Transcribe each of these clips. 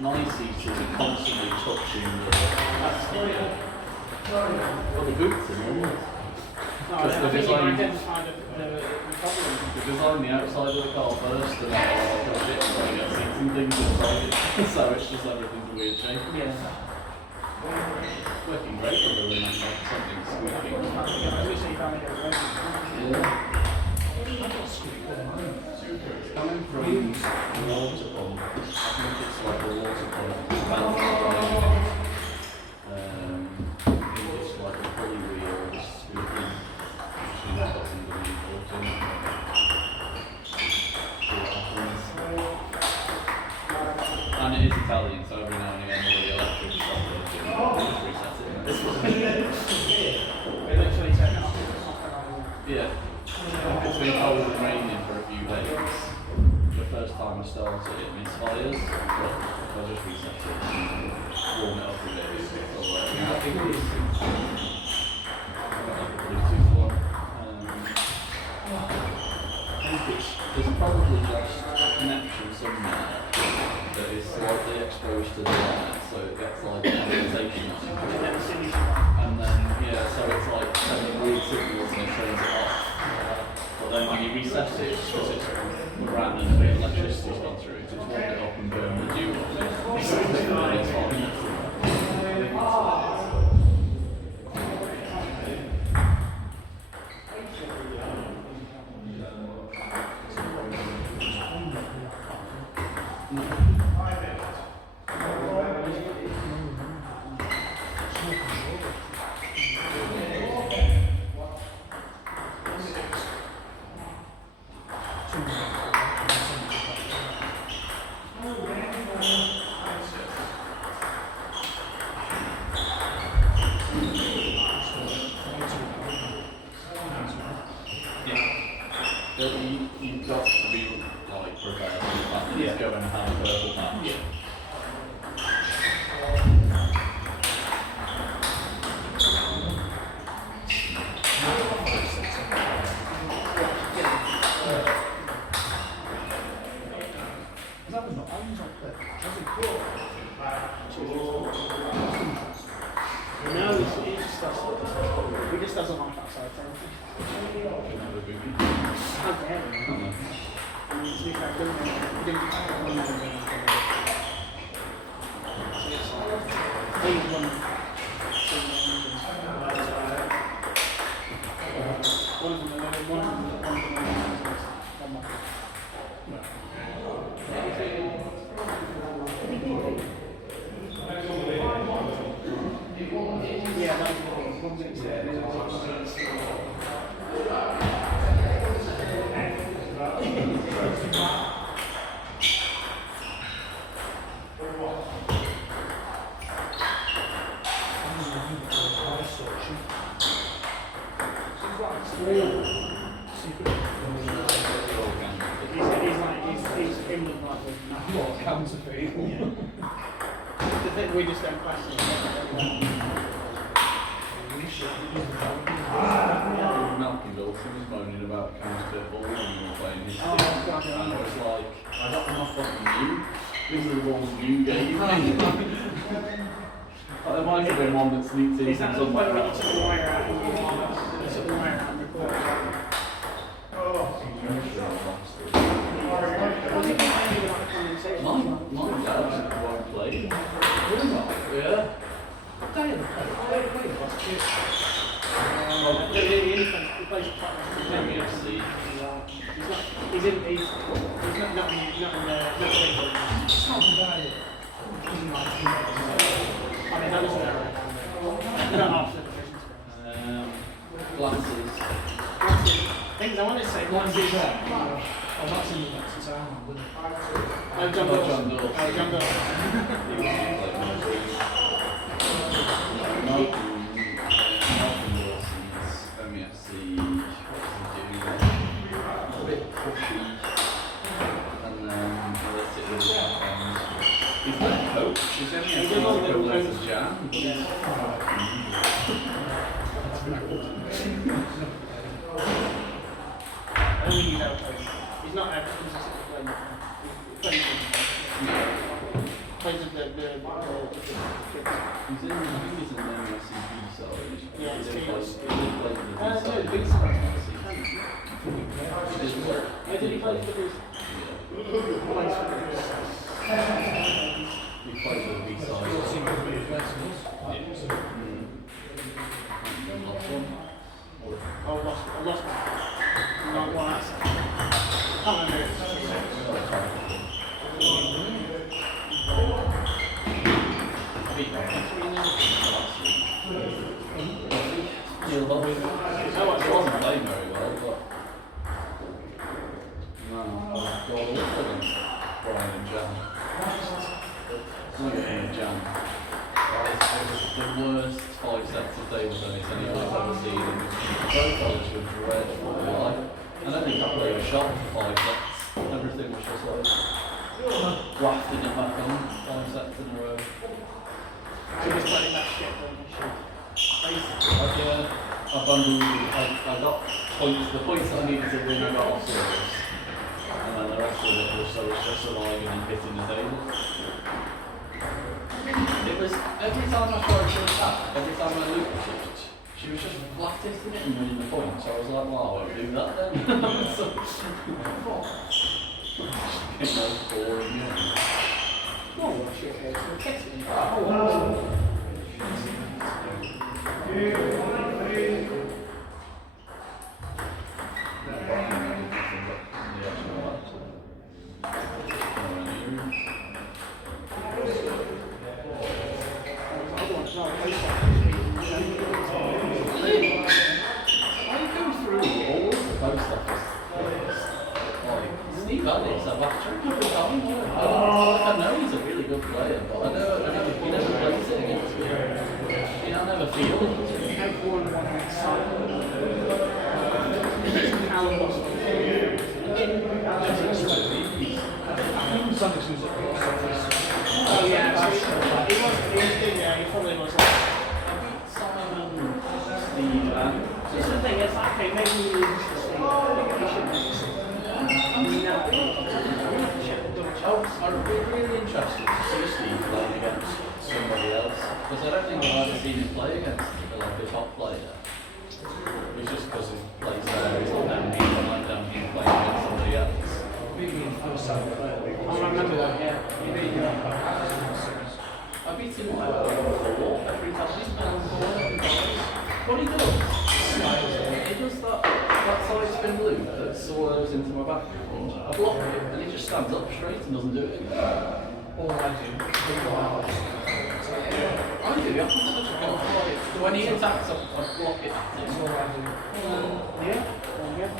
nice eaters are constantly touching the plastic. Well, the boots are normal. No, I think you identified the problem. They design the outside of the car first, and then they'll put a bit of like seats and things inside it, so it's just everything's a weird shape. Yeah. Working great other than like something squeaking. Yeah. It's coming from a water pump. I think it's like a water pump. It's like a pulley wheel that's squeaking. And it is Italian, so every now and again the electric shop will reset it. This one. They literally turn it off. Yeah. It's been cold and raining for a few days. The first time I started it misfires, but if I just reset it and warm it up a bit, it'll work. I think it's got like a Bluetooth one. I think there's probably just a connection somewhere that is slightly exposed to the light, so it gets like condensation on it. And then, yeah, so it's like sending weird signals and it turns it off. But then when you reset it, because it's ran and a bit of electricity's gone through it, it's warmed it up and burned the dew off it. So it's fine. You've got to be like prepared for the fact that it's going to have a purple patch. Yeah. No, he just doesn't like that side thing. Another boogie. How dare you? To be fair, he didn't we just don't question it. Malcolm Dawson was moaning about counterfeit balls when we were playing his team. Oh, God, And it was like, I got them off fucking you. These are the ones you gave me. Like, there might have been one that sneaked in. Is that the point where you took the wire out and recorded? My dad won't play. Yeah. He plays a part MFC. He's not in the I mean, that was an error. Not after the divisions. Glasses. Things I wanted to say. Glasses. I'm not seeing you next to town, wouldn't Oh, John Dawson. John Dawson. Oh, John Dawson. Malcolm Dawson's MFC. A bit pushy. And then he's not a coach. He's only a coach as Jan. Only he's out. He's not out. He's playing. Plays the kids. He's in, I think he's in the MSCB side. Yeah, it's He did teams. play for the B No, side. B last side. season. He did play. Where did he play for this? Yeah. Plays for this. He played for the B side. Your team could be better. Last one. Oh, I lost one. Not one. Can't remember. Beat him 3-0 last week. Yeah, well, he wasn't playing very well, but no, God awful against Brian and Jan. Look at him and Jan. The worst 5 sets of table tennis anyone's ever seen. And both college were dreadful. Like, I don't think I played a shot for 5 sets. Everything was just like wafting it back on 5 sets in a row. She was playing that shit, wasn't she? I bundled, I got points, the points that I needed to win I got off service. And then the rest of it was so it's just surviving and hitting the table. It was, every time I tried to attack, every time I looped it, she was just flat hitting it and winning the points. So I was like, well, I won't do that then. So, it's the most boring game. Oh, shit, it's a kiss. Steve Alex, I've actually never done him. I know he's a really good player, but I know he never plays it against me. You know, I never feel it. Everyone wants Callum was Sanderson's at the office. Oh yeah, he was yeah, he probably was like Simon, Steve, and just the thing is like, okay, maybe he loses to Steve. I think he should lose to Steve. I'd be really interested to see Steve playing against somebody else, because I don't think I've ever seen him play against like a top player. It's just because he plays there, he's not down here, I like down here playing against somebody else. Maybe in first time. I remember that, yeah. I beat him like every time he's playing on the what he does, he does that side spin loop that swirls into my back. I block it and he just stands up straight and doesn't do it again. All I do. I do the opposite, I just go for it. When he attacks, I block it at That's him. all I do. Yeah, yeah.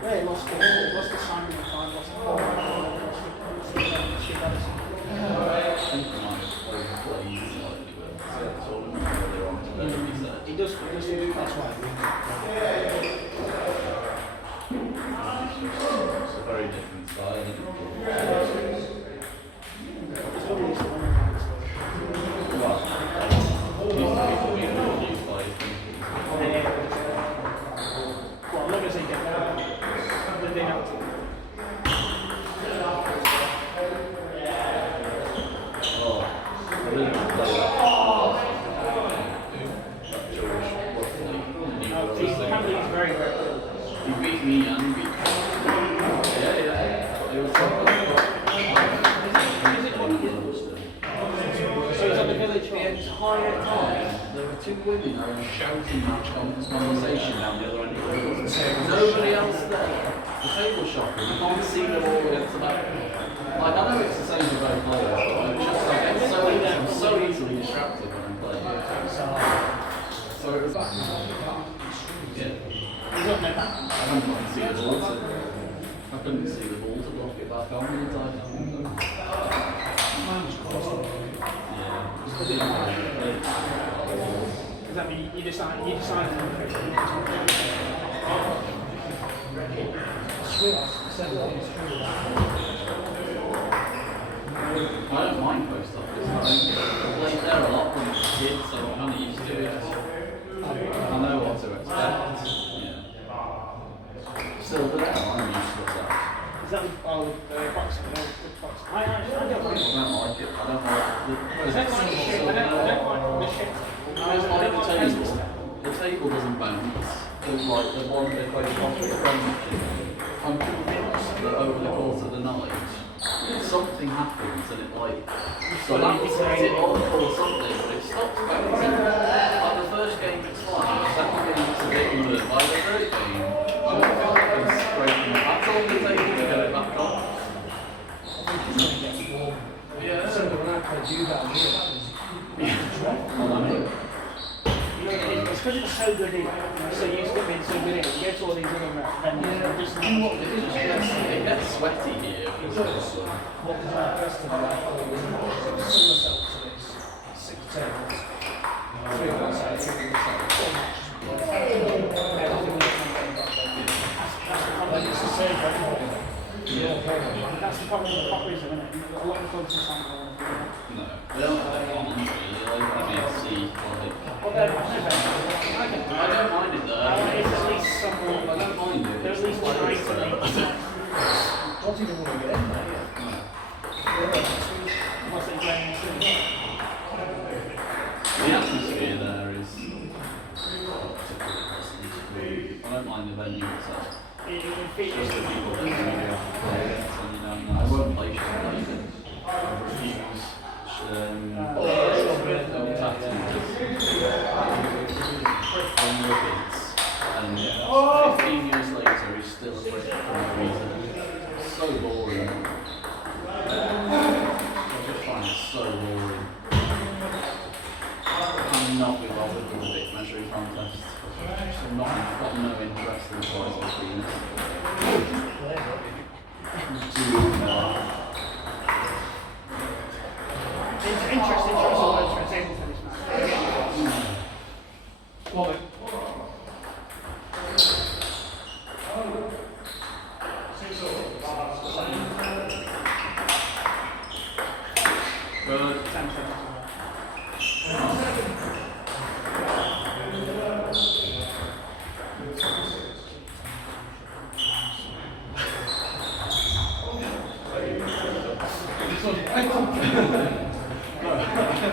Yeah, he lost the Simon and Klein, lost the ball, lost the shit out of him. I think I might have overplayed slightly, but it's all in earlier on today, he said. He does do That's why I It's a very different style, isn't it? It's probably used to winning games. Well, these people being confused by his thinking. Well, I'm not going to say get better, but they know. Oh, I really want to play that. That George Buckley. He's very, very good. He beat me and he beat yeah. It was So he's on the village the entire time, there were 2 women having a shouting match conversation down the other end of the room. Nobody else there. The table shopper, you can't see them all against the back. Like, I know it's the same for both players, but I'm just like, I'm so easily distracted when I'm playing. So it was like, yeah. He's on their back. I couldn't see the ball to block it back on the entire time. Does that mean you decide It's real. It's true. I don't mind post office. I played there a lot when I was a kid, so I'm kind of used to it. I know what to expect. Yeah. Still there, I'm used to that. Is that the box? The box? I don't mind it. I don't like it. I don't like the I don't like the shit. I don't like the shit. I don't like the table. The table doesn't bounce. There's like the one they play off the premiership. I'm convinced that over the course of the night, something happens and it like sets it off or something, but it stops bouncing. Like the first game it's fine, the second game it's a bit weird. By the third game, I don't feel like I'm scraping it back on the table to get it back on. Yeah. So the right to do that here. It's because it's so good in it. So used to being so good in it. You go to all these other venues and just It gets sweaty here. What was that rest of the right? Somersault, so it's 6 tables. 3 on one side, 3 on the side. It's the same for everybody. that's the problem with poppers, isn't it? A lot of clubs are saying, No, they don't want them really. They want to see like. well, I don't mind it though. it's at least someone. I don't mind it. They're at least trying to make it. Not even want to get in there yet. What's it going to? The atmosphere there is. I don't mind the venue itself. It Just features the people that really have to play it, and you don't know. I won't play shit like it. I refuse. No tattoos. On your kids. And 15 years later, he's still a prick for no reason. So boring. I just find it so boring. I'm not be bothered with the dick measuring contest. I've got no interest in boys between us. It's interesting choice of words for a table tennis match. Well, Good.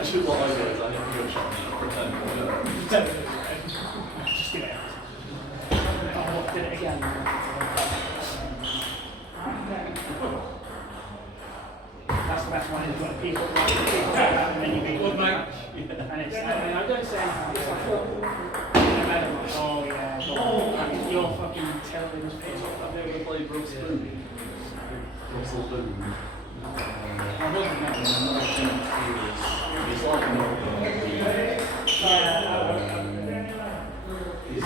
Actually, what I do is I hit a good shot and pretend to do it. Just do it. Oh, did it again. That's the best one, is when people do that and then you beat them. And it's, I don't say anything, it's like, oh yeah, you're fucking terrible as I've never played Russell Boone. Russell Boone. I wasn't that. He's like Northern. He's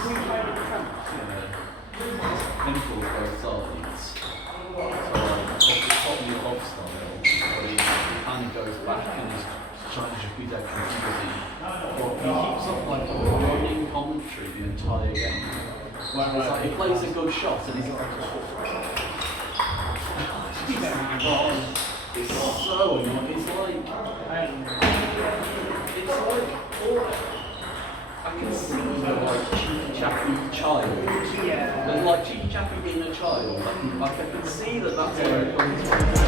pinnacle of both sides. So it's probably a love style, but he kind of goes back and is trying to be that continuity. But he keeps up like a running commentary the entire game. Where it's like he plays a good shot and he's like, it's so annoying. It's like I can see the like cheeky chappy child. Yeah. But like cheeky chappy being a child, I can see that that's where it comes from.